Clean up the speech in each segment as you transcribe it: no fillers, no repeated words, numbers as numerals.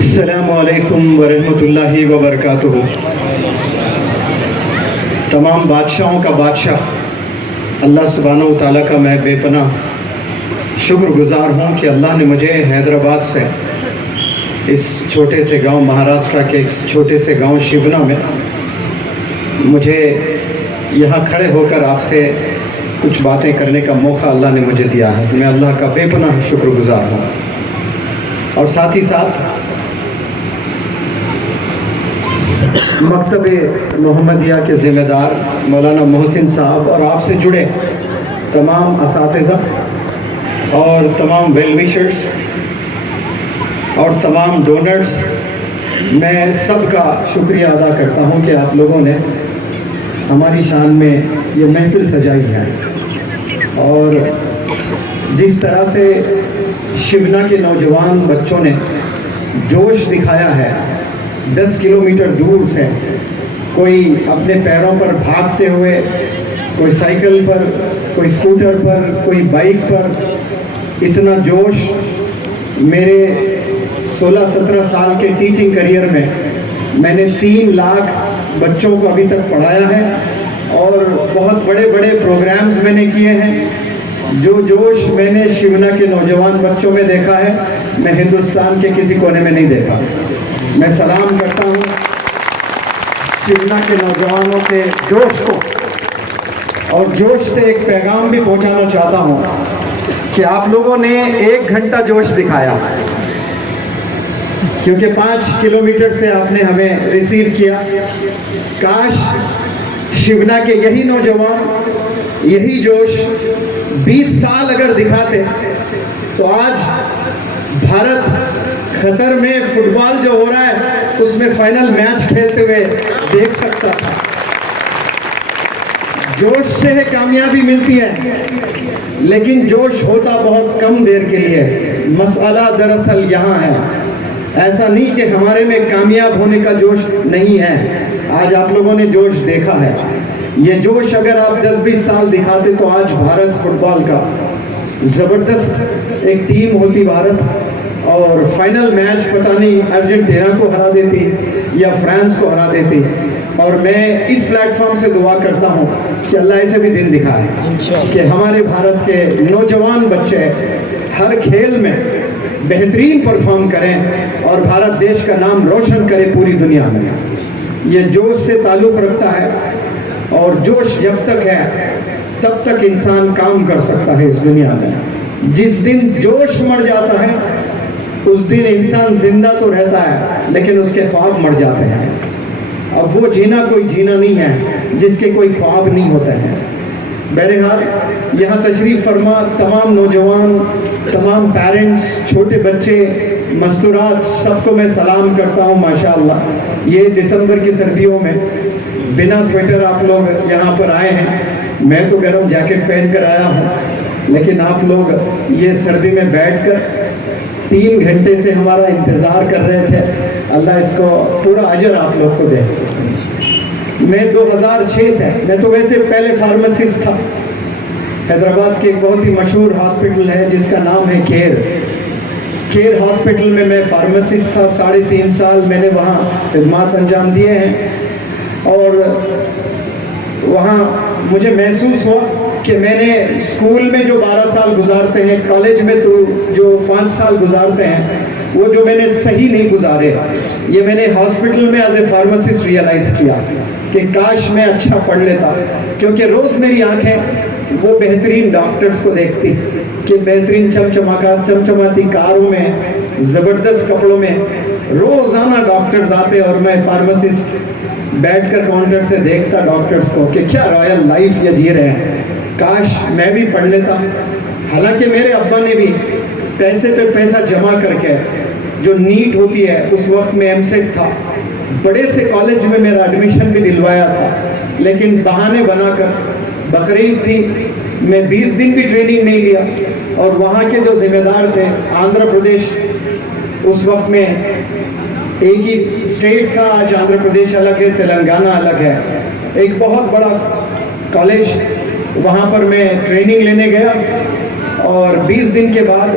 السلام علیکم ورحمۃ اللہ وبرکاتہ۔ تمام بادشاہوں کا بادشاہ اللہ سبحانہ و تعالیٰ کا میں بے پناہ شکر گزار ہوں کہ اللہ نے مجھے حیدرآباد سے اس چھوٹے سے گاؤں مہاراشٹر کے ایک چھوٹے سے گاؤں شیونا میں مجھے یہاں کھڑے ہو کر آپ سے کچھ باتیں کرنے کا موقع اللہ نے مجھے دیا ہے۔ میں اللہ کا بے پناہ شکر گزار ہوں، اور ساتھ ہی ساتھ مکتب محمدیہ کے ذمہ دار مولانا محسن صاحب اور آپ سے جڑے تمام اساتذہ اور تمام ویل ویشرز اور تمام ڈونرز، میں سب کا شکریہ ادا کرتا ہوں کہ آپ لوگوں نے ہماری شان میں یہ محفل سجائی ہے، اور جس طرح سے شیونا کے نوجوان بچوں نے جوش دکھایا ہے، 10 کلومیٹر دور سے کوئی اپنے پیروں پر بھاگتے ہوئے، کوئی سائیکل پر، کوئی اسکوٹر پر، کوئی بائک پر، اتنا جوش میرے 16-17 سال کے ٹیچنگ کریئر میں نے 3 لاکھ بچوں کو ابھی تک پڑھایا ہے، اور بہت بڑے بڑے پروگرامز میں نے کیے ہیں۔ جو جوش میں نے شیونا کے نوجوان بچوں میں دیکھا ہے، میں ہندوستان کے کسی کونے میں نہیں دیکھا۔ میں سلام کرتا ہوں شیونا کے نوجوانوں کے جوش کو، اور جوش سے ایک پیغام بھی پہنچانا چاہتا ہوں کہ آپ لوگوں نے 1 گھنٹہ جوش دکھایا، کیونکہ 5 کلومیٹر سے آپ نے ہمیں ریسیو کیا۔ کاش شیونا کے یہی نوجوان یہی جوش 20 سال اگر دکھاتے تو آج بھارت قطر میں فٹ بال جو ہو رہا ہے اس میں فائنل میچ کھیلتے ہوئے دیکھ سکتا تھا۔ جوش سے کامیابی ملتی ہے، لیکن جوش ہوتا بہت کم دیر کے لیے۔ مسئلہ دراصل یہاں ہے، ایسا نہیں کہ ہمارے میں کامیاب ہونے کا جوش نہیں ہے۔ آج آپ لوگوں نے جوش دیکھا ہے، یہ جوش اگر آپ 10-20 سال دکھاتے تو آج بھارت فٹ بال کا زبردست ایک ٹیم ہوتی بھارت، اور فائنل میچ پتہ نہیں ارجنٹینا کو ہرا دیتی یا فرانس کو ہرا دیتی۔ اور میں اس پلیٹ فارم سے دعا کرتا ہوں کہ اللہ ایسے بھی دن دکھائے کہ ہمارے بھارت کے نوجوان بچے ہر کھیل میں بہترین پرفارم کریں اور بھارت دیش کا نام روشن کرے پوری دنیا میں۔ یہ جوش سے تعلق رکھتا ہے، اور جوش جب تک ہے تب تک انسان کام کر سکتا ہے اس دنیا میں۔ جس دن جوش مر جاتا ہے اس دن انسان زندہ تو رہتا ہے لیکن اس کے خواب مر جاتے ہیں۔ اب وہ جینا کوئی جینا نہیں ہے جس کے کوئی خواب نہیں ہوتے ہیں۔ بہرحال یہاں تشریف فرما تمام نوجوان، تمام پیرنٹس، چھوٹے بچے، مستورات، سب کو میں سلام کرتا ہوں۔ ماشاءاللہ یہ دسمبر کی سردیوں میں بنا سویٹر آپ لوگ یہاں پر آئے ہیں۔ میں تو گرم جیکٹ پہن کر آیا ہوں، لیکن آپ لوگ یہ سردی میں بیٹھ کر 3 گھنٹے سے ہمارا انتظار کر رہے تھے۔ اللہ اس کو پورا اجر آپ لوگ کو دے۔ میں 2006 سے، میں تو ویسے پہلے فارماسسٹ تھا۔ حیدرآباد کے ایک بہت ہی مشہور ہاسپٹل ہے جس کا نام ہے کیر ہاسپٹل میں فارماسسٹ تھا۔ 3.5 سال میں نے وہاں خدمات انجام دیے ہیں، اور وہاں مجھے محسوس ہوا کہ میں نے اسکول میں جو 12 سال گزارتے ہیں، کالج میں تو جو 5 سال گزارتے ہیں، وہ جو میں نے صحیح نہیں گزارے، یہ میں نے ہاسپٹل میں ایز اے فارماسسٹ ریئلائز کیا کہ کاش میں اچھا پڑھ لیتا، کیونکہ روز میری آنکھیں وہ بہترین ڈاکٹرز کو دیکھتی کہ بہترین چمچماتی کاروں میں، زبردست کپڑوں میں روزانہ ڈاکٹرز آتے، اور میں فارماسسٹ بیٹھ کر کاؤنٹر سے دیکھتا ڈاکٹرز کو کہ کیا رائل لائف یہ جی رہے ہیں، کاش میں بھی پڑھ لیتا۔ حالانکہ میرے ابا نے بھی پیسے پہ پیسہ جمع کر کے، جو نیٹ ہوتی ہے اس وقت میں ایم سیٹ تھا، بڑے سے کالج میں میرا ایڈمیشن بھی دلوایا تھا، لیکن بہانے بنا کر، بقرعید تھی، میں 20 دن بھی ٹریننگ نہیں لیا، اور وہاں کے جو ذمہ دار تھے، آندھرا پردیش اس وقت میں ایک ہی اسٹیٹ تھا، آج آندھرا پردیش الگ ہے، تلنگانہ الگ ہے، ایک بہت بڑا کالج، وہاں پر میں ٹریننگ لینے گیا، اور 20 دن کے بعد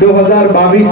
2022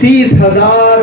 30,000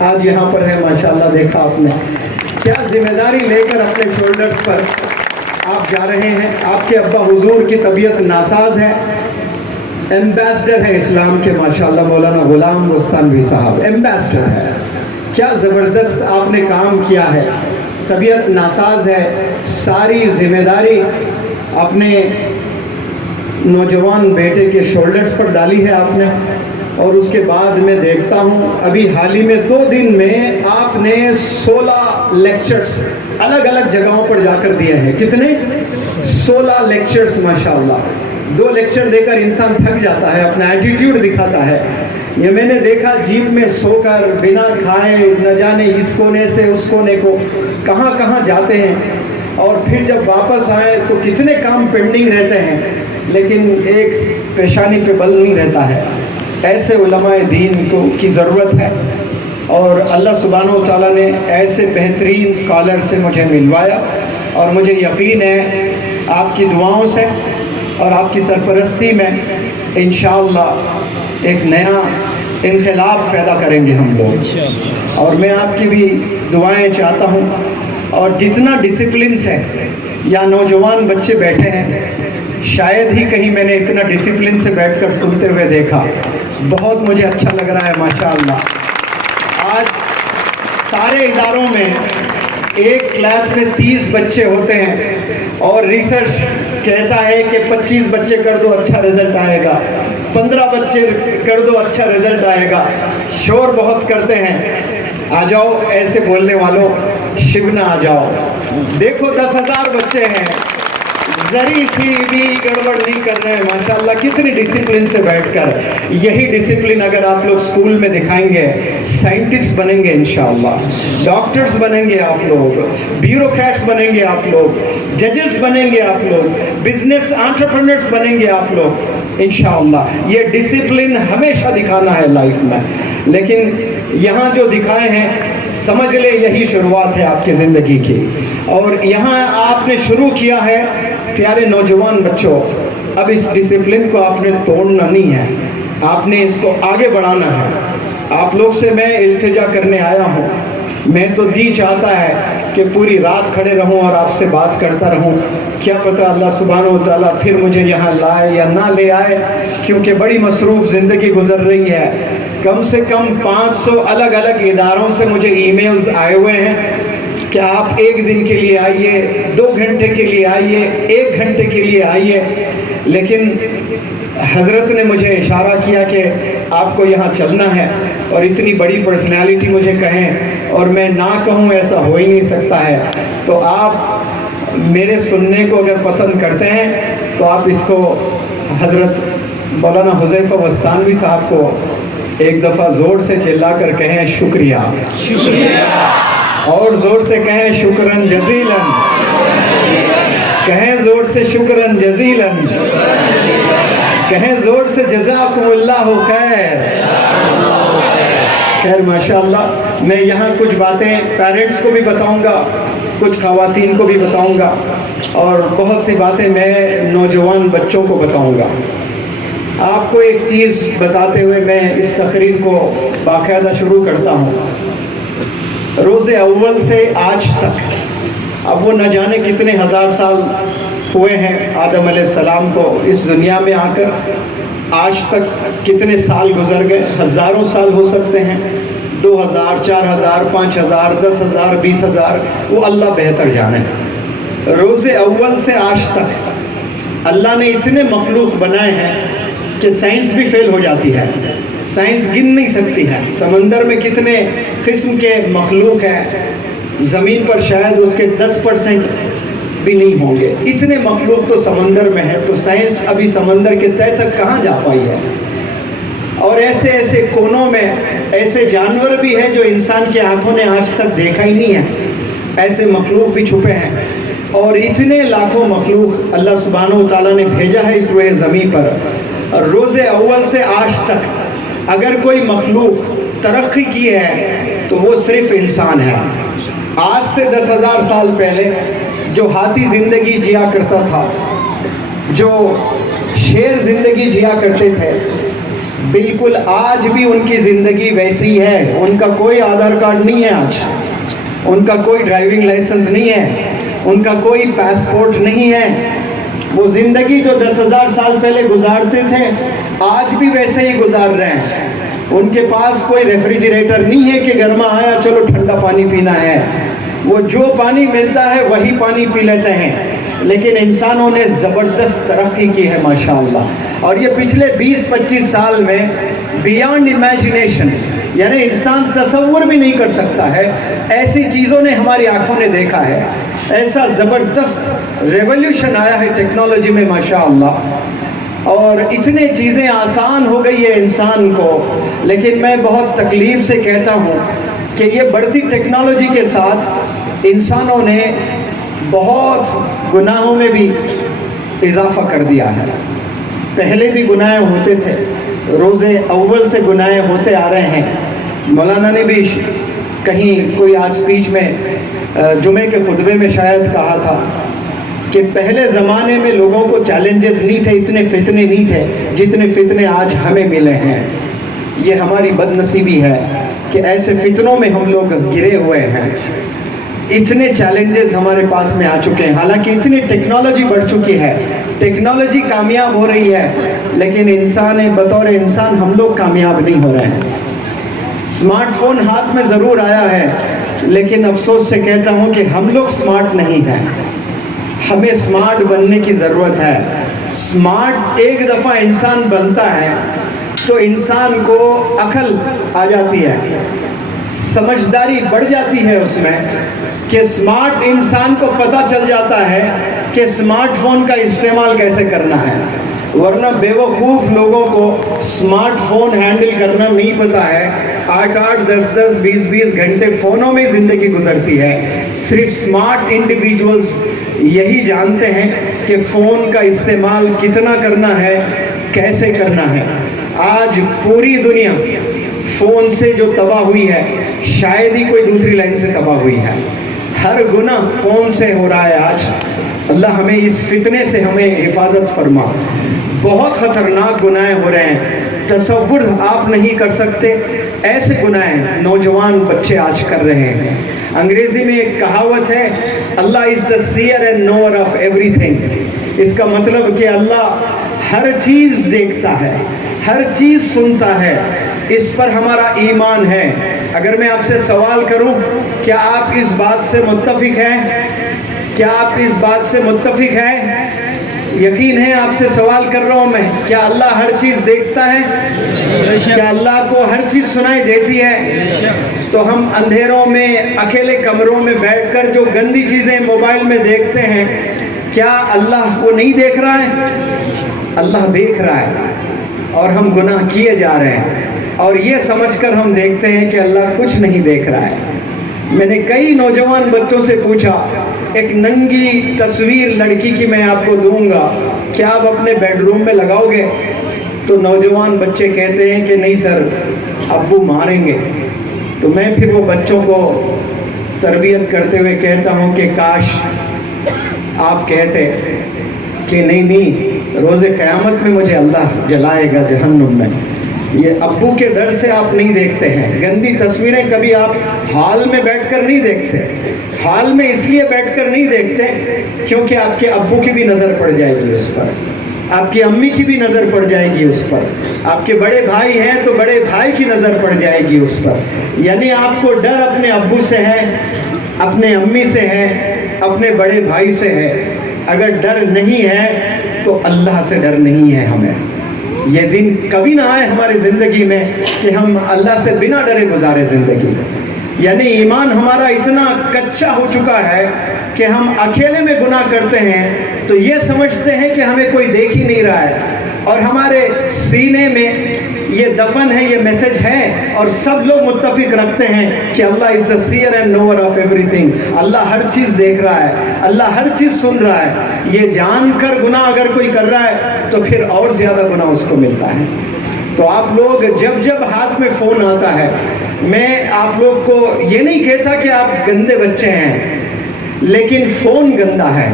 آج یہاں پر ہے ماشاءاللہ. دیکھا آپ نے کیا ذمہ داری لے کر اپنے شولڈرز پر آپ جا رہے ہیں. آپ کے ابا حضور کی طبیعت ناساز ہے, ایمبیسڈر ہے اسلام کے ماشاءاللہ مولانا غلام بستانوی صاحب ایمبیسڈر ہے. کیا زبردست آپ نے کام کیا ہے. طبیعت ناساز ہے, ساری ذمہ داری اپنے نوجوان بیٹے کے شولڈرز پر ڈالی ہے آپ نے. اور اس کے بعد میں دیکھتا ہوں ابھی حال ہی میں 2 دن میں آپ نے 16 لیکچرز الگ الگ جگہوں پر جا کر دیے ہیں. کتنے؟ 16 لیکچرز ماشاءاللہ. 2 لیکچر دے کر انسان تھک جاتا ہے, اپنا ایٹیٹیوڈ دکھاتا ہے. یہ میں نے دیکھا جیپ میں سو کر بنا کھائے نہ جانے اس کونے سے اس کونے کو کہاں کہاں جاتے ہیں, اور پھر جب واپس آئے تو کتنے کام پینڈنگ رہتے ہیں, لیکن ایک پیشانی پہ بل نہیں رہتا ہے. ایسے علماء دین کی ضرورت ہے, اور اللہ سبحانہ و تعالیٰ نے ایسے بہترین اسکالر سے مجھے ملوایا, اور مجھے یقین ہے آپ کی دعاؤں سے اور آپ کی سرپرستی میں انشاءاللہ ایک نیا انقلاب پیدا کریں گے ہم لوگ. اور میں آپ کی بھی دعائیں چاہتا ہوں. اور جتنا ڈسپلن سے یا نوجوان بچے بیٹھے ہیں, شاید ہی کہیں میں نے اتنا ڈسپلن سے بیٹھ کر سنتے ہوئے دیکھا. بہت مجھے اچھا لگ رہا ہے ماشاءاللہ. آج سارے اداروں میں ایک کلاس میں 30 بچے ہوتے ہیں, اور ریسرچ کہتا ہے کہ 25 بچے کر دو اچھا رزلٹ آئے گا, 15 بچے کر دو اچھا رزلٹ آئے گا. شور بہت کرتے ہیں. آ جاؤ ایسے بولنے والوں, شبنا آ جاؤ. دیکھو 10,000 بچے ہیں, ذری سی بھی گڑبڑ نہیں کر رہے ہیں ماشاءاللہ. کتنی ڈسپلن سے بیٹھ کر, یہی ڈسپلن اگر آپ لوگ اسکول میں دکھائیں گے, سائنٹسٹ بنیں گے انشاءاللہ, ڈاکٹرز بنیں گے آپ لوگ, بیوروکریٹس بنیں گے آپ لوگ, ججز بنیں گے آپ لوگ, بزنس انٹرپرینرز بنیں گے آپ لوگ انشاءاللہ. یہ ڈسپلن ہمیشہ دکھانا ہے لائف میں. لیکن یہاں جو دکھائے ہیں سمجھ لے یہی شروعات ہے آپ کی زندگی کی. اور یہاں آپ نے شروع کیا ہے پیارے نوجوان بچوں. اب اس ڈسپلن کو آپ نے توڑنا نہیں ہے, آپ نے اس کو آگے بڑھانا ہے. آپ لوگ سے میں التجا کرنے آیا ہوں. میں تو جی چاہتا ہے کہ پوری رات کھڑے رہوں اور آپ سے بات کرتا رہوں. کیا پتہ اللہ سبحانہ و تعالیٰ پھر مجھے یہاں لائے یا نہ لے آئے, کیونکہ بڑی مصروف زندگی گزر رہی ہے. کم سے کم 500 الگ الگ اداروں سے مجھے ای میلز آئے ہوئے ہیں کہ آپ 1 دن کے لیے آئیے, 2 گھنٹے کے لیے آئیے, 1 گھنٹے کے لیے آئیے. لیکن حضرت نے مجھے اشارہ کیا کہ آپ کو یہاں چلنا ہے, اور اتنی بڑی پرسنالٹی مجھے کہیں اور میں نہ کہوں ایسا ہو ہی نہیں سکتا ہے. تو آپ میرے سننے کو اگر پسند کرتے ہیں تو آپ اس کو حضرت مولانا حذیفہ بستانوی صاحب کو ایک دفعہ زور سے چلا کر کہیں شکریہ, اور زور سے کہیں شکراً جزیلاً, کہیں زور سے شکراً جزیلاً, کہیں زور سے جزاکم اللہ خیر. خیر ماشاءاللہ. میں یہاں کچھ باتیں پیرنٹس کو بھی بتاؤں گا, کچھ خواتین کو بھی بتاؤں گا, اور بہت سی باتیں میں نوجوان بچوں کو بتاؤں گا. آپ کو ایک چیز بتاتے ہوئے میں اس تقریر کو باقاعدہ شروع کرتا ہوں. روز اول سے آج تک, اب وہ نہ جانے کتنے ہزار سال ہوئے ہیں آدم علیہ السلام کو اس دنیا میں آ کر, آج تک کتنے سال گزر گئے, ہزاروں سال ہو سکتے ہیں, 2000, 4000, 5000, 10,000, 20,000, وہ اللہ بہتر جانے. روز اول سے آج تک اللہ نے اتنے مخلوق بنائے ہیں کہ سائنس بھی فیل ہو جاتی ہے, سائنس گن نہیں سکتی ہے. سمندر میں کتنے قسم کے مخلوق ہیں, زمین پر شاید اس کے 10% بھی نہیں ہوں گے. اتنے مخلوق تو سمندر میں ہے, تو سائنس ابھی سمندر کے تہہ تک کہاں جا پائی ہے. اور ایسے ایسے کونوں میں ایسے جانور بھی ہیں جو انسان کی آنکھوں نے آج تک دیکھا ہی نہیں ہے, ایسے مخلوق بھی چھپے ہیں. اور اتنے لاکھوں مخلوق اللہ سبحانہ و تعالیٰ نے بھیجا ہے اس روئے زمین پر. روز اول سے آج تک اگر کوئی مخلوق ترقی کی ہے تو وہ صرف انسان ہے. آج سے 10,000 سال پہلے جو ہاتھی زندگی جیا کرتا تھا, جو شیر زندگی جیا کرتے تھے, بالکل آج بھی ان کی زندگی ویسی ہے. ان کا کوئی آدھار کارڈ نہیں ہے آج, ان کا کوئی ڈرائیونگ لائسنس نہیں ہے, ان کا کوئی پاسپورٹ نہیں ہے. وہ زندگی جو 10,000 سال پہلے گزارتے تھے آج بھی ویسے ہی گزار رہے ہیں. ان کے پاس کوئی ریفریجریٹر نہیں ہے کہ گرما آیا چلو ٹھنڈا پانی پینا ہے. وہ جو پانی ملتا ہے وہی پانی پی لیتے ہیں. لیکن انسانوں نے زبردست ترقی کی ہے ماشاءاللہ, اور یہ پچھلے 20-25 سال میں بیانڈ امیجنیشن, یعنی انسان تصور بھی نہیں کر سکتا ہے, ایسی چیزوں نے ہماری آنکھوں نے دیکھا ہے. ایسا زبردست ریولیوشن آیا ہے ٹیکنالوجی میں ماشاءاللہ, اور اتنے چیزیں آسان ہو گئی ہے انسان کو. لیکن میں بہت تکلیف سے کہتا ہوں کہ یہ بڑھتی ٹیکنالوجی کے ساتھ انسانوں نے بہت گناہوں میں بھی اضافہ کر دیا ہے. پہلے بھی گناہ ہوتے تھے, روزے اول سے گناہ ہوتے آ رہے ہیں. مولانا نے بھی کہیں کوئی آج سپیچ میں جمعے کے خطبے میں شاید کہا تھا کہ پہلے زمانے میں لوگوں کو چیلنجز نہیں تھے, اتنے فتنے نہیں تھے جتنے فتنے آج ہمیں ملے ہیں. یہ ہماری بد نصیبی ہے کہ ایسے فتنوں میں ہم لوگ گرے ہوئے ہیں. اتنے چیلنجز ہمارے پاس میں آ چکے ہیں, حالانکہ اتنی ٹیکنالوجی بڑھ چکی ہے, ٹیکنالوجی کامیاب ہو رہی ہے, لیکن انسان بطور انسان ہم لوگ کامیاب نہیں ہو رہے ہیں. اسمارٹ فون ہاتھ میں ضرور آیا ہے, لیکن افسوس سے کہتا ہوں کہ ہم لوگ اسمارٹ نہیں ہیں. ہمیں اسمارٹ بننے کی ضرورت ہے. اسمارٹ ایک دفعہ انسان بنتا ہے تو انسان کو عقل آ جاتی ہے, سمجھداری بڑھ جاتی ہے اس میں, کہ اسمارٹ انسان کو پتہ چل جاتا ہے کہ اسمارٹ فون کا استعمال کیسے کرنا ہے. ورنہ بیوقوف لوگوں کو اسمارٹ فون ہینڈل کرنا نہیں پتا ہے. 8-8, 10-10, 20-20 گھنٹے فونوں میں زندگی گزرتی ہے. صرف اسمارٹ انڈیویجولز یہی جانتے ہیں کہ فون کا استعمال کتنا کرنا ہے, کیسے کرنا ہے. آج پوری دنیا فون سے جو تباہ ہوئی ہے شاید ہی کوئی دوسری لائن سے تباہ ہوئی ہے. ہر گناہ فون سے ہو رہا ہے آج. اللہ ہمیں اس فتنے سے ہمیں حفاظت فرما. بہت خطرناک گناہ ہو رہے ہیں, تصور آپ نہیں کر سکتے ایسے گناہ نوجوان بچے آج کر رہے ہیں. انگریزی میں ایک کہاوت ہے, اللہ is the seer and knower of ایوری تھنگ. اس کا مطلب کہ اللہ ہر چیز دیکھتا ہے, ہر چیز سنتا ہے. اس پر ہمارا ایمان ہے. اگر میں آپ سے سوال کروں, کیا آپ اس بات سے متفق ہیں؟ کیا آپ اس بات سے متفق ہیں؟ یقین ہے آپ سے سوال کر رہا ہوں میں, کیا اللہ ہر چیز دیکھتا ہے؟ کیا اللہ کو ہر چیز سنائی دیتی ہے؟ تو ہم اندھیروں میں اکیلے کمروں میں بیٹھ کر جو گندی چیزیں موبائل میں دیکھتے ہیں, کیا اللہ وہ نہیں دیکھ رہا ہے؟ اللہ دیکھ رہا ہے, اور ہم گناہ کیے جا رہے ہیں, اور یہ سمجھ کر ہم دیکھتے ہیں کہ اللہ کچھ نہیں دیکھ رہا ہے. میں نے کئی نوجوان بچوں سے پوچھا, ایک ننگی تصویر لڑکی کی میں آپ کو دوں گا, کیا آپ اپنے بیڈ روم میں لگاؤ گے؟ تو نوجوان بچے کہتے ہیں کہ نہیں سر, ابو ماریں گے. تو میں پھر وہ بچوں کو تربیت کرتے ہوئے کہتا ہوں کہ کاش آپ کہتے کہ نہیں, روز قیامت میں مجھے اللہ جلائے گا جہنم میں. یہ ابو کے ڈر سے آپ نہیں دیکھتے ہیں. گندی تصویریں کبھی آپ ہال میں بیٹھ کر نہیں دیکھتے. ہال میں اس لیے بیٹھ کر نہیں دیکھتے کیونکہ آپ کے ابو کی بھی نظر پڑ جائے گی اس پر, آپ کی امی کی بھی نظر پڑ جائے گی اس پر, آپ کے بڑے بھائی ہیں تو بڑے بھائی کی نظر پڑ جائے گی اس پر. یعنی آپ کو ڈر اپنے ابو سے ہے, اپنے امی سے ہے, اپنے بڑے بھائی سے ہے. اگر ڈر نہیں ہے تو اللہ سے ڈر نہیں ہے ہمیں. یہ دن کبھی نہ آئے ہماری زندگی میں کہ ہم اللہ سے بنا ڈرے گزارے زندگی. یعنی ایمان ہمارا اتنا کچا ہو چکا ہے کہ ہم اکیلے میں گناہ کرتے ہیں تو یہ سمجھتے ہیں کہ ہمیں کوئی دیکھ ہی نہیں رہا ہے, اور ہمارے سینے میں یہ دفن ہے, یہ میسج ہے, اور سب لوگ متفق رکھتے ہیں کہ اللہ is the seer and knower of ایوری تھنگ. اللہ ہر چیز دیکھ رہا ہے, اللہ ہر چیز سن رہا ہے. یہ جان کر گناہ اگر کوئی کر رہا ہے تو پھر اور زیادہ گناہ اس کو ملتا ہے. تو آپ لوگ جب ہاتھ میں فون آتا ہے, میں آپ لوگ کو یہ نہیں کہتا کہ آپ گندے بچے ہیں, لیکن فون گندا ہے.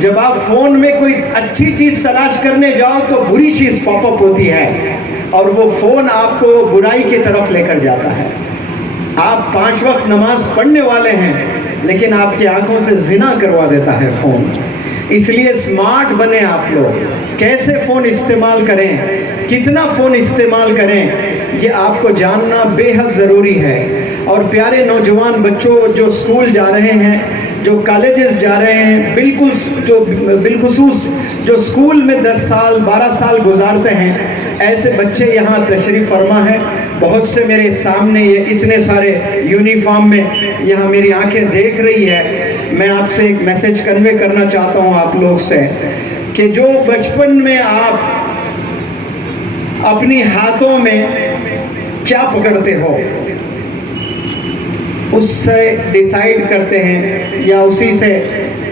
جب آپ فون میں کوئی اچھی چیز تلاش کرنے جاؤ تو بری چیز پاپ اپ ہوتی ہے. اور وہ فون آپ کو برائی کی طرف لے کر جاتا ہے. آپ 5 وقت نماز پڑھنے والے ہیں لیکن آپ کی آنکھوں سے زنا کروا دیتا ہے فون. اس لیے اسمارٹ بنے آپ لوگ. کیسے فون استعمال کریں, کتنا فون استعمال کریں, یہ آپ کو جاننا بے حد ضروری ہے. اور پیارے نوجوان بچوں جو اسکول جا رہے ہیں, جو کالجز جا رہے ہیں, بالخصوص جو اسکول میں 10 سال 12 سال گزارتے ہیں, ایسے بچے یہاں تشریف فرما ہے. بہت سے میرے سامنے یہ اتنے سارے یونیفارم میں یہاں میری آنکھیں دیکھ رہی ہے. میں آپ سے ایک میسج کنوے کرنا چاہتا ہوں آپ لوگ سے کہ جو بچپن میں آپ اپنی ہاتھوں میں کیا پکڑتے ہو اس سے ڈیسائیڈ کرتے ہیں, یا اسی سے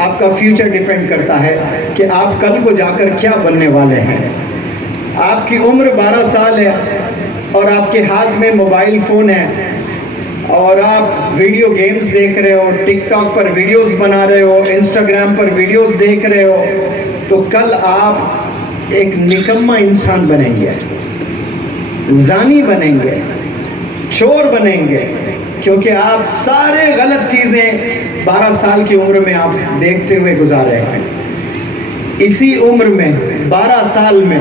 آپ کا فیوچر ڈیپینڈ کرتا ہے کہ آپ کل کو جا کر کیا بننے والے ہیں. آپ کی عمر 12 سال ہے اور آپ کے ہاتھ میں موبائل فون ہے اور آپ ویڈیو گیمز دیکھ رہے ہو, ٹک ٹاک پر ویڈیوز بنا رہے ہو, انسٹاگرام پر ویڈیوز دیکھ رہے ہو, تو کل آپ ایک نکما انسان بنیں گے, زانی بنیں گے, چور بنیں گے, کیونکہ آپ سارے غلط چیزیں 12 سال کی عمر میں آپ دیکھتے ہوئے گزار رہے ہیں. اسی عمر میں 12 سال میں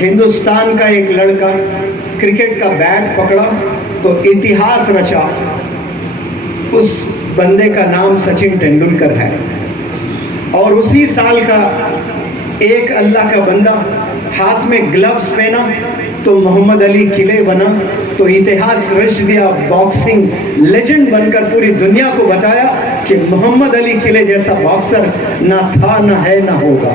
ہندوستان کا ایک لڑکا کرکٹ کا بیٹ پکڑا تو اتہاس رچا. اس بندے کا نام سچن ٹینڈولکر ہے. اور اسی سال کا ایک اللہ کا بندہ ہاتھ میں گلوز پہنا تو محمد علی کلے بنا, تو اتہاس رچ دیا, باکسنگ لیجنڈ بن کر پوری دنیا کو بتایا کہ محمد علی کلے جیسا باکسر نہ تھا, نہ ہے, نہ ہوگا.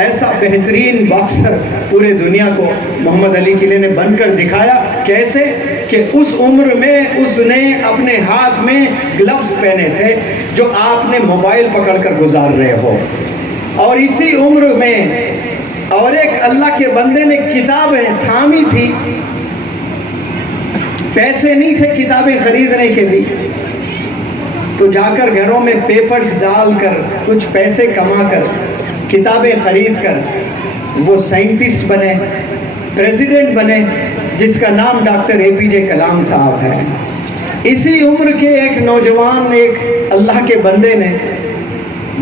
ایسا بہترین باکسر پورے دنیا کو محمد علی کلے نے بن کر دکھایا. کیسے کہ اس عمر میں اس نے اپنے ہاتھ میں گلوز پہنے تھے جو آپ نے موبائل پکڑ کر گزار رہے ہو. اور اسی عمر میں اور ایک اللہ کے بندے نے کتابیں تھامی تھی, پیسے نہیں تھے کتابیں خریدنے کے بھی, تو جا کر گھروں میں پیپرز ڈال کر کچھ پیسے کما کر کتابیں خرید کر وہ سائنٹسٹ بنے, پریزیڈنٹ بنے, جس کا نام ڈاکٹر اے پی جے کلام صاحب ہے. اسی عمر کے ایک نوجوان, ایک اللہ کے بندے نے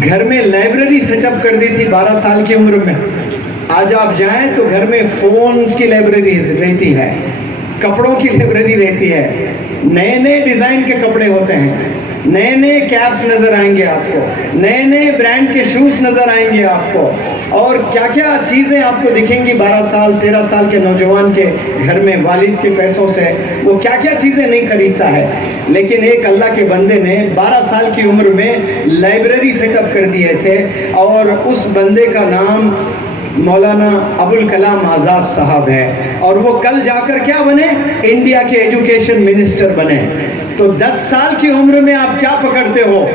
گھر میں لائبریری سیٹ اپ کر دی تھی 12 سال کی عمر میں. آج آپ جائیں تو گھر میں فونز کی لائبریری رہتی ہے, کپڑوں کی لائبریری رہتی ہے, نئے نئے ڈیزائن کے کپڑے ہوتے ہیں, نئے نئے کیپس نظر آئیں گے آپ کو, نئے نئے برانڈ کے شوز نظر آئیں گے آپ کو, اور کیا کیا چیزیں آپ کو دکھیں گی. 12 سال 13 سال کے نوجوان کے گھر میں والد کے پیسوں سے وہ کیا کیا چیزیں نہیں خریدتا ہے. لیکن ایک اللہ کے بندے نے 12 سال کی عمر میں لائبریری سیٹ اپ کر دیے تھے, اور اس بندے کا نام مولانا ابوالکلام آزاد صاحب ہے. اور وہ کل جا کر کیا بنے, انڈیا کے ایجوکیشن منسٹر بنے. تو 10 سال کی عمر میں آپ کیا پکڑتے ہو,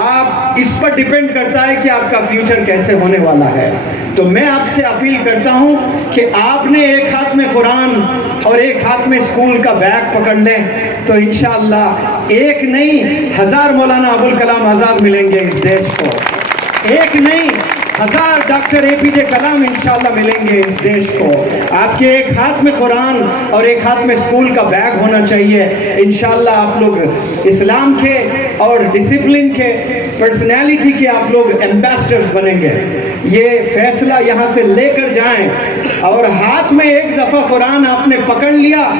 آپ اس پر ڈیپینڈ کرتا ہے کہ آپ کا فیوچر کیسے ہونے والا ہے. تو میں آپ سے اپیل کرتا ہوں کہ آپ نے ایک ہاتھ میں قرآن اور ایک ہاتھ میں اسکول کا بیگ پکڑ لیں تو انشاءاللہ ایک نہیں 1000 مولانا ابوالکلام آزاد ملیں گے اس دیش کو. ایک نہیں 1000 ڈاکٹر اے پی جے کلام انشاءاللہ ملیں گے اس دیش کو. آپ کے ایک ہاتھ میں قرآن اور ایک ہاتھ میں اسکول کا بیگ ہونا چاہیے. انشاءاللہ آپ لوگ اسلام کے اور ڈسپلن کے, پرسنالٹی کے آپ لوگ ایمبیسڈرز بنیں گے. یہ فیصلہ یہاں سے لے کر جائیں, اور ہاتھ میں ایک دفعہ قرآن آپ نے پکڑ لیا,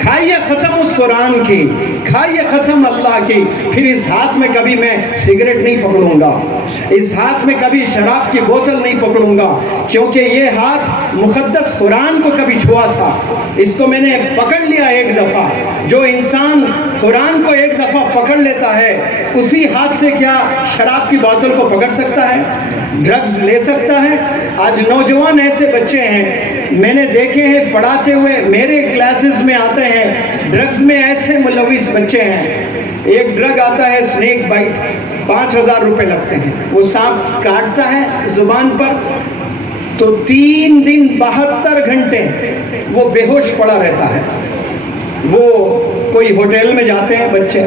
کھائیے قسم اس قرآن کی, کھائیے قسم اللہ کی, پھر اس ہاتھ میں کبھی میں سگریٹ نہیں پکڑوں گا, اس ہاتھ میں کبھی شراب کی بوتل نہیں پکڑوں گا, کیونکہ یہ ہاتھ مقدس قرآن کو کبھی چھوا تھا, اس کو میں نے پکڑ لیا ایک دفعہ. جو انسان قرآن کو ایک دفعہ پکڑ لیتا ہے اسی ہاتھ سے کیا شراب کی بوتل کو پکڑ سکتا ہے, ڈرگز لے سکتا ہے. آج نوجوان ایسے بچے ہیں میں نے دیکھے ہیں پڑھاتے ہوئے, میرے کلاسز میں آتے ہیں, ڈرگز میں ایسے ملوث بچے ہیں. ایک ڈرگ آتا ہے سنیک بائٹ, 5000 روپے لگتے ہیں. وہ سانپ کاٹتا ہے زبان پر تو 3 دن 72 گھنٹے وہ بے ہوش پڑا رہتا ہے. وہ کوئی ہوٹل میں جاتے ہیں بچے,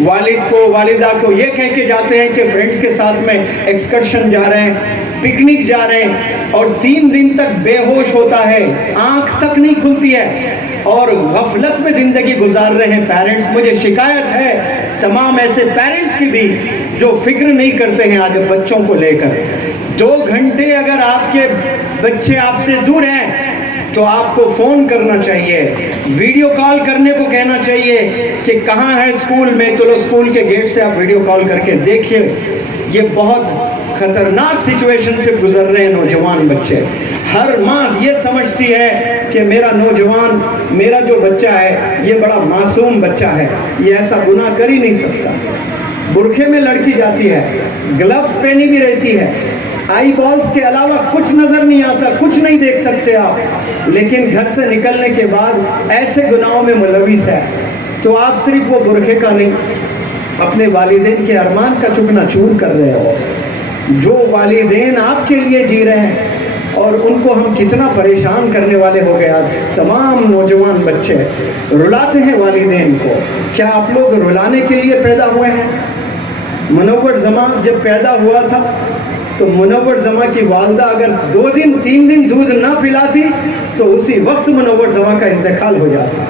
والد کو والدہ کو یہ کہہ کے جاتے ہیں کہ فرینڈز کے ساتھ میں ایکسکرشن جا رہے ہیں، پکنک جا رہے ہیں، اور 3 دن تک بے ہوش ہوتا ہے، آنکھ تک نہیں کھلتی ہے اور غفلت میں زندگی گزار رہے ہیں پیرنٹس۔ مجھے شکایت ہے تمام ایسے پیرنٹس کی بھی جو فکر نہیں کرتے ہیں آج بچوں کو لے کر۔ 2 گھنٹے اگر آپ کے بچے آپ سے دور ہیں تو آپ کو فون کرنا چاہیے، ویڈیو کال کرنے کو کہنا چاہیے کہ کہاں ہے اسکول میں، چلو اسکول کے گیٹ سے آپ ویڈیو کال کر کے دیکھیے۔ یہ بہت خطرناک سچویشن سے گزر رہے ہیں نوجوان بچے۔ ہر ماں یہ سمجھتی ہے کہ میرا نوجوان، میرا جو بچہ ہے یہ بڑا معصوم بچہ ہے، یہ ایسا گناہ کر ہی نہیں سکتا۔ برقعے میں لڑکی جاتی ہے، گلوز پہنی بھی رہتی ہے، آئی بالز کے علاوہ کچھ نظر نہیں آتا، کچھ نہیں دیکھ سکتے آپ، لیکن گھر سے نکلنے کے بعد ایسے گناہوں میں ملوث ہے۔ تو آپ صرف وہ برقعے کا نہیں، اپنے والدین کے ارمان کا چکنا چور کر رہے ہو۔ جو والدین آپ کے لیے جی رہے ہیں اور ان کو ہم کتنا پریشان کرنے والے ہو گئے۔ آج تمام نوجوان بچے رلاتے ہیں والدین کو۔ کیا آپ لوگ رلانے کے لیے پیدا ہوئے ہیں؟ منور زمان جب پیدا ہوا تھا تو منور زماں کی والدہ اگر 2 دن 3 دن دودھ نہ پلاتی تو اسی وقت منور زماں کا انتقال ہو جاتا۔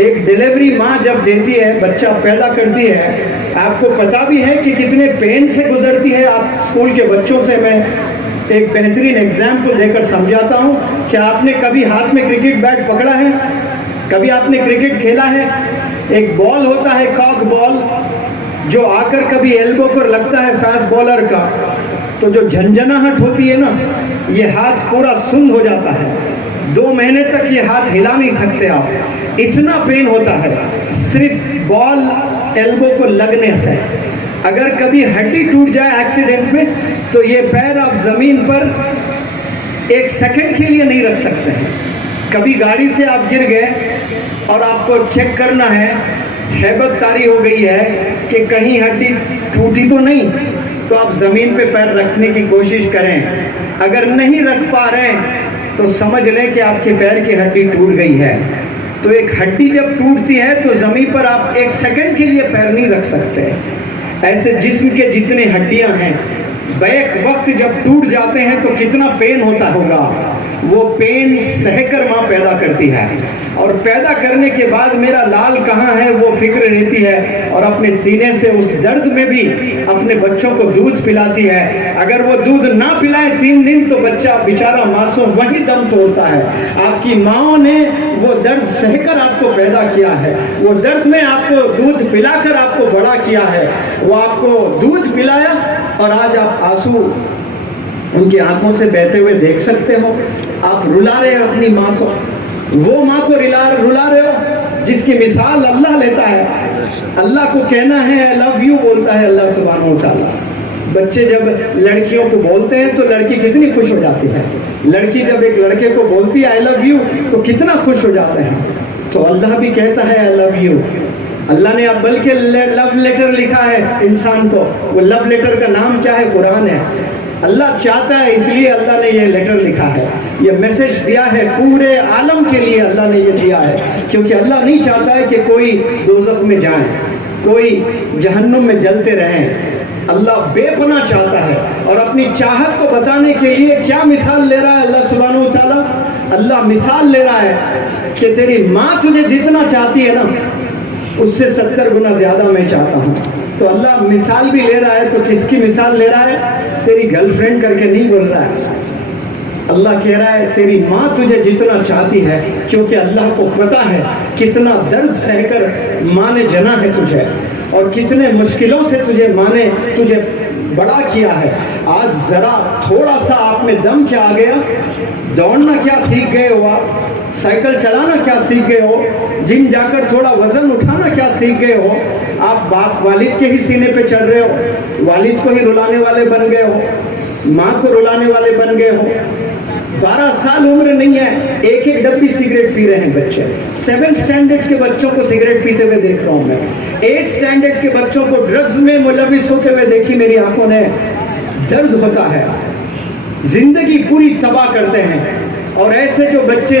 ایک ڈیلیوری ماں جب دیتی ہے، بچہ پیدا کرتی ہے، آپ کو پتا بھی ہے کہ کتنے پین سے گزرتی ہے۔ آپ اسکول کے بچوں سے میں ایک بہترین ایگزامپل دے کر سمجھاتا ہوں۔ کیا آپ نے کبھی ہاتھ میں کرکٹ بیٹ پکڑا ہے؟ کبھی آپ نے کرکٹ کھیلا ہے؟ ایک بال ہوتا ہے کاک بال، جو آ کر کبھی ایلبو پر لگتا ہے فاسٹ بالر کا، تو جو جھنجھناہٹ ہوتی ہے نا، یہ ہاتھ پورا سن ہو جاتا ہے۔ 2 مہینے تک یہ ہاتھ ہلا نہیں سکتے آپ، اتنا پین ہوتا ہے صرف بال ایلبو کو لگنے سے۔ اگر کبھی ہڈی ٹوٹ جائے ایکسیڈنٹ میں تو یہ پیر آپ زمین پر 1 سیکنڈ کے لیے نہیں رکھ سکتے ہیں۔ کبھی گاڑی سے آپ گر گئے اور آپ کو چیک کرنا ہے، ہیبت طاری ہو گئی ہے کہ کہیں ہڈی ٹوٹی تو نہیں، تو آپ زمین پہ پیر رکھنے کی کوشش کریں۔ اگر نہیں رکھ پا رہے ہیں تو سمجھ لیں کہ آپ کے پیر کی ہڈی ٹوٹ گئی ہے۔ تو ایک ہڈی جب ٹوٹتی ہے تو زمین پر آپ 1 سیکنڈ کے لیے پیر نہیں رکھ سکتے۔ ایسے جسم کے جتنے ہڈیاں ہیں بیک وقت جب ٹوٹ جاتے ہیں تو کتنا پین ہوتا ہوگا۔ وہ پین سہ کر ماں پیدا کرتی ہے، اور پیدا کرنے کے بعد میرا لال کہاں ہے وہ فکر رہتی ہے، اور اپنے سینے سے اس درد میں بھی اپنے بچوں کو دودھ پلاتی ہے۔ اگر وہ دودھ نہ پلائے 3 دن تو بچہ بیچارہ معصوم وہی دم توڑتا ہے۔ آپ کی ماں نے وہ درد سہ کر آپ کو پیدا کیا ہے، وہ درد میں آپ کو دودھ پلا کر آپ کو بڑا کیا ہے۔ وہ آپ کو دودھ پلایا اور آج آپ آنسو ان کی آنکھوں سے بہتے ہوئے دیکھ سکتے ہو۔ آپ رلا رہے ہو اپنی ماں کو، وہ ماں کو رلا رہے ہو جس کی مثال اللہ لیتا ہے۔ اللہ کو کہنا ہے I love you بولتا ہے اللہ سبحانہ و تعالیٰ۔ بچے جب لڑکیوں کو بولتے ہیں تو لڑکی کتنی خوش ہو جاتی ہے، لڑکی جب ایک لڑکے کو بولتی ہے I love you تو کتنا خوش ہو جاتے ہیں۔ تو اللہ بھی کہتا ہے I love you۔ اللہ نے اب بلکہ لو لیٹر لکھا ہے انسان کو، وہ لو لیٹر کا نام کیا ہے؟ قرآن ہے۔ اللہ چاہتا ہے اس لیے اللہ نے یہ لیٹر لکھا ہے، یہ میسج دیا ہے پورے عالم کے لیے اللہ نے یہ دیا ہے، کیونکہ اللہ نہیں چاہتا ہے کہ کوئی دوزخ میں جائیں، کوئی جہنم میں جلتے رہیں۔ اللہ بے پناہ چاہتا ہے، اور اپنی چاہت کو بتانے کے لیے کیا مثال لے رہا ہے اللہ سبحانہ و تعالیٰ؟ اللہ مثال لے رہا ہے کہ تیری ماں تجھے جتنا چاہتی ہے نا، اس سے 70 گنا زیادہ میں چاہتا ہوں۔ تو اللہ مثال بھی لے رہا ہے، تو کس کی مثال لے رہا ہے؟ تیری گرل فرینڈ کر کے نہیں بول رہا ہے۔ اللہ کہہ رہا ہے تیری ماں تجھے جتنا چاہتی ہے، کیونکہ اللہ کو پتا ہے کتنا درد سہ کر ماں نے جنا ہے تجھے، اور کتنے مشکلوں سے ماں نے تجھے بڑا کیا ہے۔ آج ذرا تھوڑا سا آپ میں دم کیا آ گیا، دوڑنا کیا سیکھ گئے ہو، آپ سائیکل چلانا کیا سیکھ گئے ہو، جم جا کر تھوڑا وزن اٹھانا کیا سیکھ گئے ہو، آپ باپ والد کے ہی سینے پہ چڑھ رہے ہو، والد کو ہی رلانے والے بن گئے ہو، ماں کو رلانے والے بن گئے ہو۔ 12 سال عمر نہیں ہے، ایک ڈبی سگریٹ پی رہے ہیں بچے۔ 7 سٹینڈرڈ کے بچوں کو سگریٹ پیتے ہوئے دیکھ رہا ہوں میں، 8 سٹینڈرڈ کے بچوں کو ڈرگز میں ملوث ہوتے ہوئے دیکھی میری آنکھوں نے۔ درد ہوتا ہے، زندگی پوری تباہ کرتے ہیں، اور ایسے جو بچے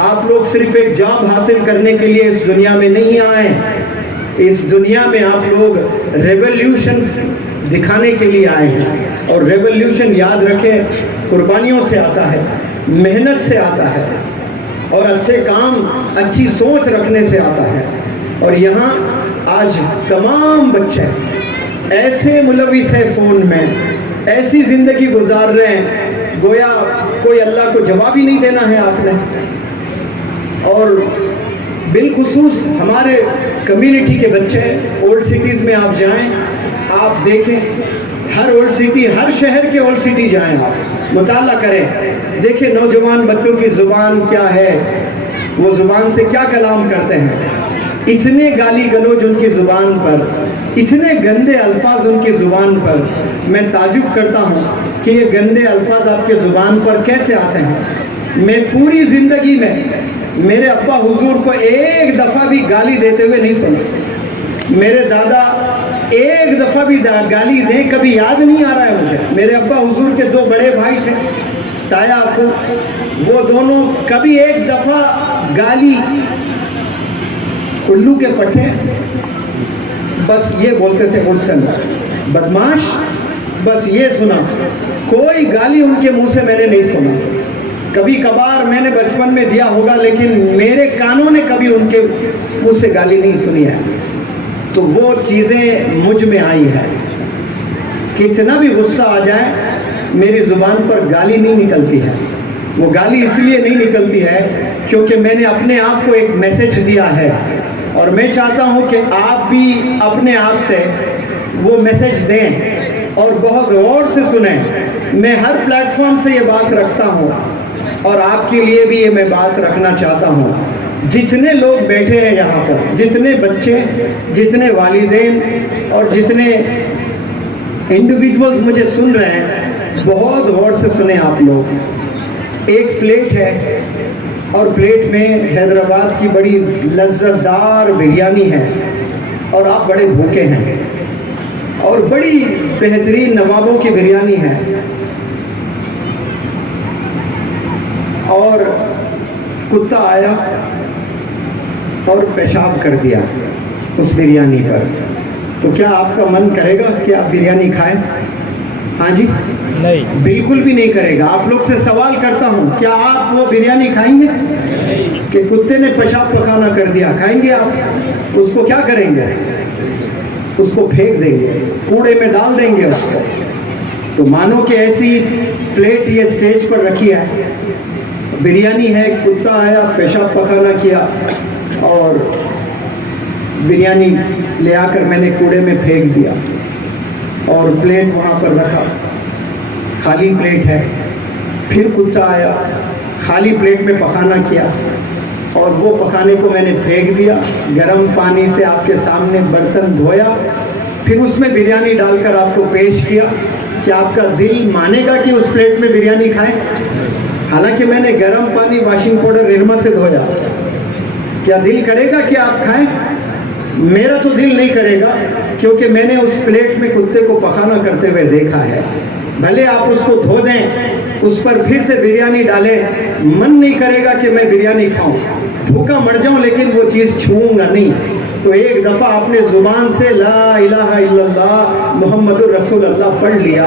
آپ لوگ صرف ایک جاب حاصل کرنے کے لیے اس دنیا میں نہیں آئے، اس دنیا میں آپ لوگ ریولیوشن دکھانے کے لیے آئے ہیں، اور ریولیوشن یاد رکھیں قربانیوں سے آتا ہے، محنت سے آتا ہے، اور اچھے کام اچھی سوچ رکھنے سے آتا ہے۔ اور یہاں آج تمام بچے ایسے ملوث ہیں فون میں، ایسی زندگی گزار رہے ہیں گویا کوئی اللہ کو جواب ہی نہیں دینا ہے آپ نے۔ اور بالخصوص ہمارے کمیونٹی کے بچے اولڈ سٹیز میں آپ جائیں، آپ دیکھیں ہر اولڈ سٹی، ہر شہر کے اولڈ سٹی جائیں، آپ مطالعہ کریں، دیکھیں نوجوان بچوں کی زبان کیا ہے، وہ زبان سے کیا کلام کرتے ہیں۔ اتنے گالی گلوچ ان کی زبان پر، اتنے گندے الفاظ ان کی زبان پر، میں تعجب کرتا ہوں کہ یہ گندے الفاظ آپ کے زبان پر کیسے آتے ہیں۔ میں پوری زندگی میں میرے ابا حضور کو ایک دفعہ بھی گالی دیتے ہوئے نہیں سنا، میرے دادا ایک دفعہ بھی گالی دیں کبھی یاد نہیں آ رہا ہے مجھے۔ میرے ابا حضور کے دو بڑے بھائی تھے تایا ابو، وہ دونوں کبھی ایک دفعہ گالی، الو کے پٹھے، بس یہ بولتے تھے مجھ سے، بدماش، بس یہ سنا، کوئی گالی ان کے منہ سے میں نے نہیں سنا۔ کبھی کبھار میں نے بچپن میں دیا ہوگا لیکن میرے کانوں نے کبھی ان کے منہ سے گالی نہیں سنی ہے۔ تو وہ چیزیں مجھ میں آئی ہے، کتنا بھی غصہ آ جائے میری زبان پر گالی نہیں نکلتی ہے۔ وہ گالی اس لیے نہیں نکلتی ہے کیونکہ میں نے اپنے آپ کو ایک میسج دیا ہے، اور میں چاہتا ہوں کہ آپ بھی اپنے آپ سے وہ میسج دیں اور بہت غور سے سنیں۔ میں ہر پلیٹ فارم سے یہ بات رکھتا ہوں، اور آپ کے لیے بھی یہ میں بات رکھنا چاہتا ہوں۔ جتنے لوگ بیٹھے ہیں یہاں پر، جتنے بچے، جتنے والدین اور جتنے انڈیویجولز مجھے سن رہے ہیں، بہت غور سے سنیں آپ لوگ۔ ایک پلیٹ ہے، اور پلیٹ میں حیدرآباد کی بڑی لذت دار بریانی ہے، اور آپ بڑے بھوکے ہیں، اور بڑی بہترین نوابوں کی بریانی ہے، اور کتا آیا اور پیشاب کر دیا اس بریانی پر، تو کیا آپ کا من کرے گا کہ آپ بریانی کھائیں؟ ہاں جی؟ نہیں، بالکل بھی نہیں کرے گا۔ آپ لوگ سے سوال کرتا ہوں، کیا آپ وہ بریانی کھائیں گے کہ کتے نے پیشاب پخانا کر دیا؟ کھائیں گے آپ؟ اس کو کیا کریں گے؟ اس کو پھینک دیں گے، کوڑے میں ڈال دیں گے اس کو۔ تو مانو کہ ایسی پلیٹ یہ سٹیج پر رکھی ہے، بریانی ہے، کتا آیا، پیشاب پخانا کیا، اور بریانی لے آ کر میں نے کوڑے میں پھینک دیا، اور پلیٹ وہاں پر رکھا، خالی پلیٹ ہے۔ پھر کتا آیا، خالی پلیٹ میں پخانا کیا، اور وہ پکانے کو میں نے پھینک دیا، گرم پانی سے آپ کے سامنے برتن دھویا، پھر اس میں بریانی ڈال کر آپ کو پیش کیا۔ کیا آپ کا دل مانے گا کہ اس پلیٹ میں بریانی کھائیں؟ حالانکہ میں نے گرم پانی واشنگ پاؤڈر نرما سے دھویا، کیا دل کرے گا کہ آپ کھائیں؟ میرا تو دل نہیں کرے گا، کیونکہ میں نے اس پلیٹ میں کتے کو پکانا کرتے ہوئے دیکھا ہے۔ بھلے آپ اس کو دھو دیں، اس پر پھر سے بریانی ڈالیں، من نہیں کرے گا کہ میں بریانی کھاؤں، بھوکا مر جاؤں لیکن وہ چیز چھوؤں گا نہیں۔ تو ایک دفعہ آپ نے زبان سے لا الہ الا اللہ محمد رسول اللہ پڑھ لیا،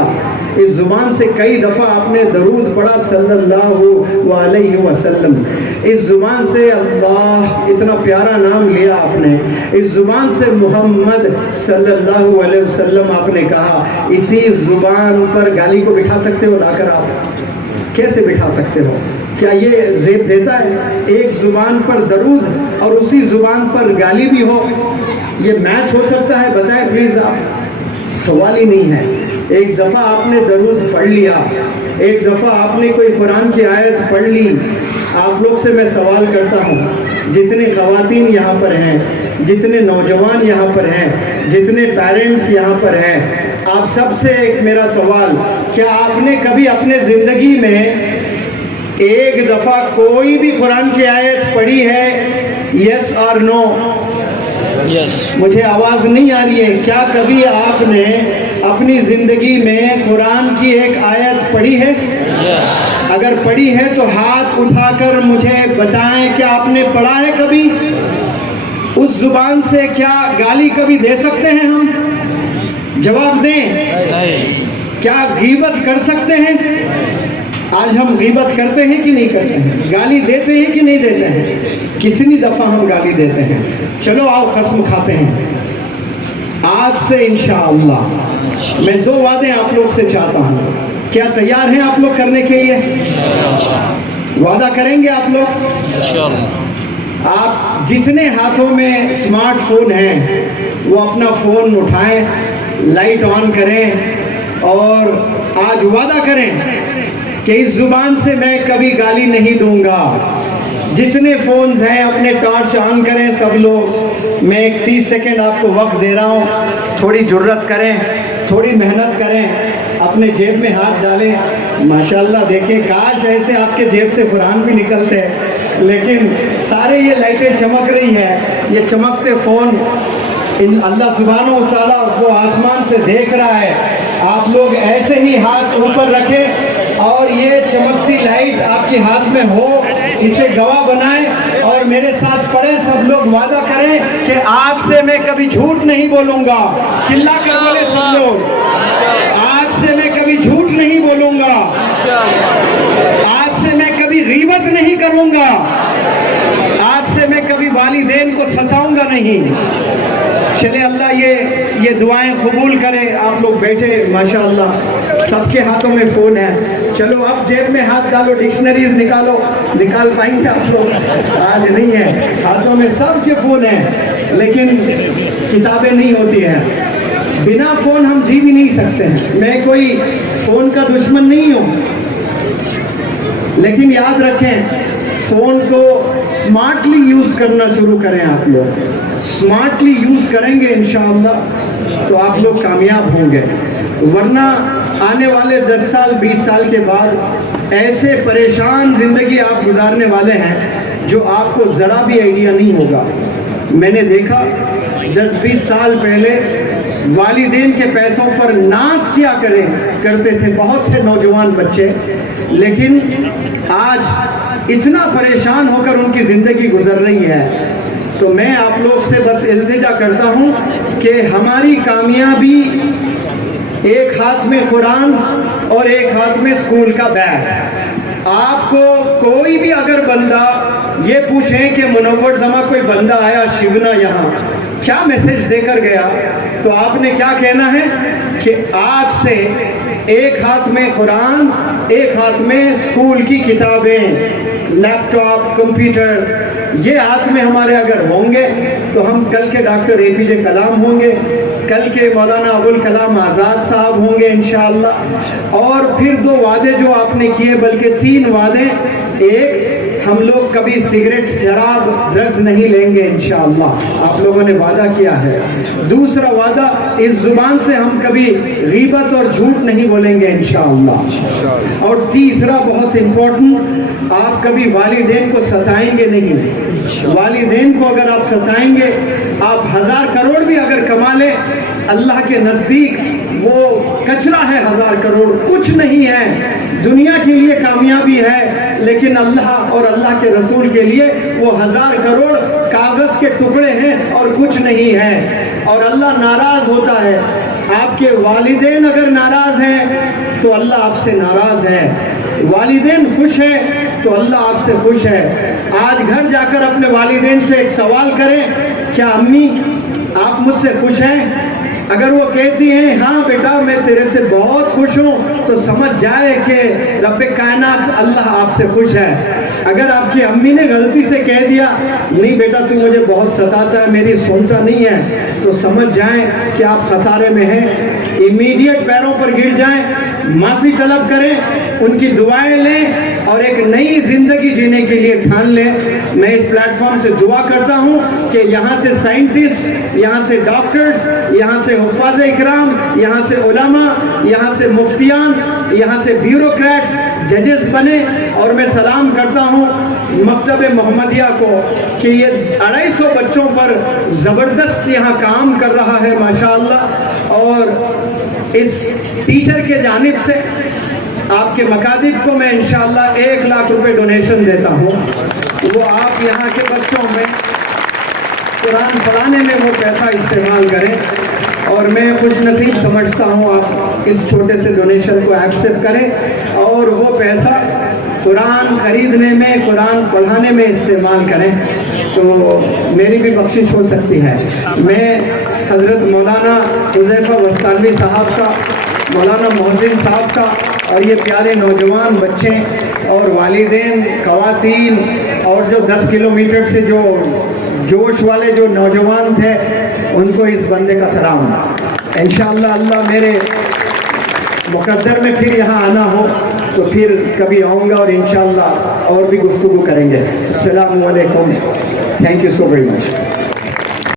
اس زبان سے کئی دفعہ آپ نے درود پڑھا صلی اللہ علیہ وسلم، اس زبان سے اللہ اتنا پیارا نام لیا آپ نے، اس زبان سے محمد صلی اللہ علیہ وسلم آپ نے کہا۔ اسی زبان پر گالی کو بٹھا سکتے ہو لا کر؟ آپ کیسے بٹھا سکتے ہو؟ کیا یہ زیب دیتا ہے؟ ایک زبان پر درود اور اسی زبان پر گالی بھی ہو، یہ میچ ہو سکتا ہے؟ بتائیں پلیز آپ۔ سوال ہی نہیں ہے۔ ایک دفعہ آپ نے درود پڑھ لیا، ایک دفعہ آپ نے کوئی قرآن کی آیت پڑھ لی۔ آپ لوگ سے میں سوال کرتا ہوں، جتنے خواتین یہاں پر ہیں، جتنے نوجوان یہاں پر ہیں، جتنے پیرنٹس یہاں پر ہیں، آپ سب سے ایک میرا سوال، کیا آپ نے کبھی اپنے زندگی میں ایک دفعہ کوئی بھی قرآن کی آیت پڑھی ہے؟ یس اور نو؟ مجھے آواز نہیں آ رہی ہے. کیا کبھی آپ نے اپنی زندگی میں قرآن کی ایک آیت پڑھی ہے؟ اگر پڑھی ہے تو ہاتھ اٹھا کر مجھے بتائیں کہ آپ نے پڑھا ہے کبھی؟ اس زبان سے کیا گالی کبھی دے سکتے ہیں ہم؟ جواب دیں. کیا غیبت کر سکتے ہیں؟ آج ہم غیبت کرتے ہیں کہ نہیں کرتے ہیں؟ گالی دیتے ہیں کہ نہیں دیتے ہیں؟ کتنی دفعہ ہم گالی دیتے ہیں. چلو آؤ قسم کھاتے ہیں. آج سے انشاءاللہ میں 2 وعدے آپ لوگ سے چاہتا ہوں. کیا تیار ہیں آپ لوگ کرنے کے لیے؟ وعدہ کریں گے آپ لوگ؟ آپ جتنے ہاتھوں میں اسمارٹ فون ہیں وہ اپنا فون اٹھائیں, لائٹ آن کریں اور آج وعدہ کریں کہ اس زبان سے میں کبھی گالی نہیں دوں گا. جتنے فونز ہیں اپنے ٹارچ آن کریں سب لوگ. میں ایک 30 سیکنڈ آپ کو وقت دے رہا ہوں. تھوڑی جرت کریں, تھوڑی محنت کریں, اپنے جیب میں ہاتھ ڈالیں. ماشاءاللہ دیکھیں, کاش ایسے آپ کے جیب سے قرآن بھی نکلتے, لیکن سارے یہ لائٹیں چمک رہی ہیں. یہ چمکتے فون اللہ سبحانہ و تعالیٰ وہ آسمان سے دیکھ رہا ہے. آپ لوگ ایسے ہی ہاتھ اوپر رکھیں اور یہ چمکتی لائٹ آپ کے ہاتھ میں ہو, اسے گواہ بنائیں اور میرے ساتھ پڑھیں. سب لوگ وعدہ کریں کہ آج سے میں کبھی جھوٹ نہیں بولوں گا. چلا کر بولے سب لوگ, آج سے میں کبھی جھوٹ نہیں بولوں گا. آج سے میں کبھی غیبت نہیں کروں گا. آج سے میں کبھی والدین کو ستاؤں گا نہیں. چلے اللہ یہ دعائیں قبول کرے. آپ لوگ بیٹھے, ماشاءاللہ سب کے ہاتھوں میں فون ہے. چلو اب جیب میں ہاتھ ڈالو, ڈکشنریز نکالو. نکال پائیں گے آپ لوگ؟ آج نہیں ہے. ہاتھوں میں سب کے فون ہیں لیکن کتابیں نہیں ہوتی ہیں. بنا فون ہم جی بھی نہیں سکتے ہیں. میں کوئی فون کا دشمن نہیں ہوں, لیکن یاد رکھیں فون کو سمارٹلی یوز کرنا شروع کریں. آپ لوگ سمارٹلی یوز کریں گے انشاءاللہ تو آپ لوگ کامیاب ہوں گے. ورنہ آنے والے 10 سال 20 سال کے بعد ایسے پریشان زندگی آپ گزارنے والے ہیں جو آپ کو ذرا بھی آئیڈیا نہیں ہوگا. میں نے دیکھا 10-20 سال پہلے والدین کے پیسوں پر ناز کیا کرتے تھے بہت سے نوجوان بچے, لیکن آج اتنا پریشان ہو کر ان کی زندگی گزر رہی ہے. تو میں آپ لوگ سے بس التجا کرتا ہوں کہ ہماری کامیابی ایک ہاتھ میں قرآن اور ایک ہاتھ میں اسکول کا بیگ. آپ کو کوئی بھی اگر بندہ یہ پوچھیں کہ منور زماں کوئی بندہ آیا شیونا یہاں کیا میسج دے کر گیا, تو آپ نے کیا کہنا ہے کہ آج سے ایک ہاتھ میں قرآن, ایک ہاتھ میں اسکول کی کتابیں, لیپ ٹاپ, کمپیوٹر, یہ ہاتھ میں ہمارے اگر ہوں گے تو ہم کل کے ڈاکٹر APJ کلام ہوں گے, کل کے مولانا ابوالکلام آزاد صاحب ہوں گے انشاءاللہ. اور پھر 2 وعدے جو آپ نے کیے, بلکہ 3 وعدے. ایک, ہم لوگ کبھی سگریٹ, شراب, ڈرگز نہیں لیں گے انشاءاللہ, آپ لوگوں نے وعدہ کیا ہے. دوسرا وعدہ, اس زبان سے ہم کبھی غیبت اور جھوٹ نہیں بولیں گے انشاءاللہ. اور تیسرا بہت امپورٹنٹ, آپ کبھی والدین کو ستائیں گے نہیں. والدین کو اگر آپ ستائیں گے, آپ 1000 کروڑ بھی اگر کما لیں, اللہ کے نزدیک وہ کچرا ہے. 1000 کروڑ کچھ نہیں ہے. دنیا کے لیے کامیابی ہے, لیکن اللہ اور اللہ کے رسول کے لیے وہ 1000 کروڑ کاغذ کے ٹکڑے ہیں اور کچھ نہیں ہے. اور اللہ ناراض ہوتا ہے. آپ کے والدین اگر ناراض ہیں تو اللہ آپ سے ناراض ہے. والدین خوش ہیں تو اللہ آپ سے خوش ہے. آج گھر جا کر اپنے والدین سے ایک سوال کریں, کیا امی آپ مجھ سے خوش ہیں؟ اگر وہ کہتی ہیں ہاں بیٹا میں تیرے سے بہت خوش ہوں, تو سمجھ جائے کہ رب کائنات اللہ آپ سے خوش ہے. اگر آپ کی امی نے غلطی سے کہہ دیا نہیں بیٹا تو مجھے بہت ستاتا ہے, میری سنتا نہیں ہے, تو سمجھ جائیں کہ آپ خسارے میں ہیں. امیڈیٹ پیروں پر گر جائیں, معافی طلب کریں, ان کی دعائیں لیں اور ایک نئی زندگی جینے کے لیے ٹھان لیں. میں اس پلیٹ فارم سے دعا کرتا ہوں کہ یہاں سے سائنٹسٹ, یہاں سے ڈاکٹرز, یہاں سے حفاظ اکرام, یہاں سے علماء, یہاں سے مفتیان, یہاں سے بیوروکریٹس, ججز بنے. اور میں سلام کرتا ہوں مکتب محمدیہ کو کہ یہ 250 بچوں پر زبردست یہاں کام کر رہا ہے ماشاءاللہ. اور اس ٹیچر کے جانب سے آپ کے مکاتب کو میں انشاءاللہ 1 لاکھ روپے ڈونیشن دیتا ہوں. وہ آپ یہاں کے بچوں میں قرآن پڑھانے میں وہ پیسہ استعمال کریں. اور میں خوش نصیب سمجھتا ہوں آپ اس چھوٹے سے ڈونیشن کو ایکسیپٹ کریں اور وہ پیسہ قرآن خریدنے میں, قرآن پڑھانے میں استعمال کریں تو میری بھی بخشش ہو سکتی ہے. میں حضرت مولانا حذیفہ وستانوی صاحب کا, مولانا محسن صاحب کا اور یہ پیارے نوجوان بچے اور والدین, خواتین اور جو 10 کلومیٹر سے جو جوش والے جو نوجوان تھے ان کو اس بندے کا سلام. انشاءاللہ اللہ میرے مقدر میں پھر یہاں آنا ہو تو پھر کبھی آؤں گا اور انشاءاللہ اور بھی گفتگو کریں گے. السلام علیکم. Thank you so very much.